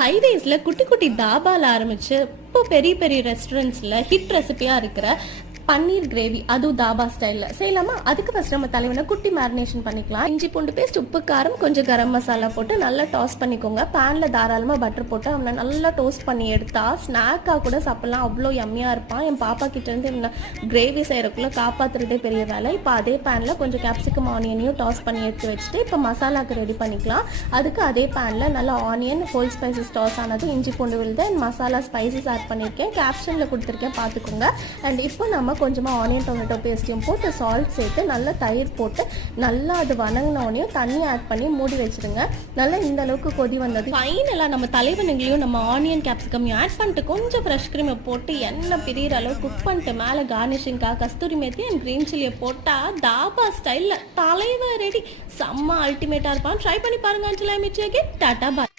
ஹைவேஸ்ல குட்டி குட்டி தாபால ஆரம்பிச்சு இப்போ பெரிய பெரிய ரெஸ்டாரண்ட்ஸ்ல ஹிட் ரெசிபியா இருக்கிற பன்னீர் கிரேவி, அதுவும் தாபா ஸ்டைல்ல செய்யலாமா? அதுக்கு ஃபர்ஸ்ட் நம்ம தலைவனை குட்டி மேரினேஷன் பண்ணிக்கலாம். இஞ்சி பூண்டு பேஸ்ட், உப்பு, காரம், கொஞ்சம் கரம் மசாலா போட்டு நல்லா டாஸ் பண்ணிக்கோங்க. பேன்ல தாராளமா பட்டர் போட்டு அவனை நல்லா டோஸ்ட் பண்ணி எடுத்தா ஸ்நாக்கா கூட சாப்பிடலாம். அவ்வளோ யம்மியா இருப்பான். என் பாப்பா கிட்ட இருந்து இவனை கிரேவி செய்யறதுக்குள்ள காப்பாத்துறதே பெரிய வேலை. இப்போ அதே பேன்ல கொஞ்சம் கேப்சிகம் ஆனியனையும் டாஸ் பண்ணி எடுத்து வச்சுட்டு இப்போ மசாலாக்கு ரெடி பண்ணிக்கலாம். அதுக்கு அதே பேன்ல நல்லா ஆனியன், ஹோல் ஸ்பைசஸ் டாஸ் ஆனது, இஞ்சி பூண்டு விழுது அண்ட் மசாலா ஸ்பைசஸ் ஆட் பண்ணியிருக்கேன். கேப்ஷன்ல கொடுத்துருக்கேன், பார்த்துக்கோங்க. அண்ட் இப்போ நம்ம கொஞ்சமாக ஆனியன் டொமேட்டோ பேஸ்ட்டையும் போட்டு சால்ட் சேர்த்து நல்லா தயிர் போட்டு நல்லா அது வணங்கினோடனையும் தண்ணி ஆட் பண்ணி மூடி வச்சுருங்க. நல்லா இந்த அளவுக்கு கொதி வந்தது ஃபைனலாக நம்ம தலைவனுங்களையும் நம்ம ஆனியன் கேப்சிகமையும் ஆட் பண்ணிட்டு கொஞ்சம் ஃப்ரெஷ் கிரீமை போட்டு எண்ணெய் பிரிகிற அளவு குக் பண்ணிட்டு மேலே கார்னிஷிங்காக கஸ்தூரி மேத்தி அண்ட் க்ரீன் சில்லியை போட்டால் தாபா ஸ்டைலில் தலைவர் ரெடி. செம்ம அல்டிமேட்டாக இருப்பான். ட்ரை பண்ணி பாருங்க. டாட்டா பாய்.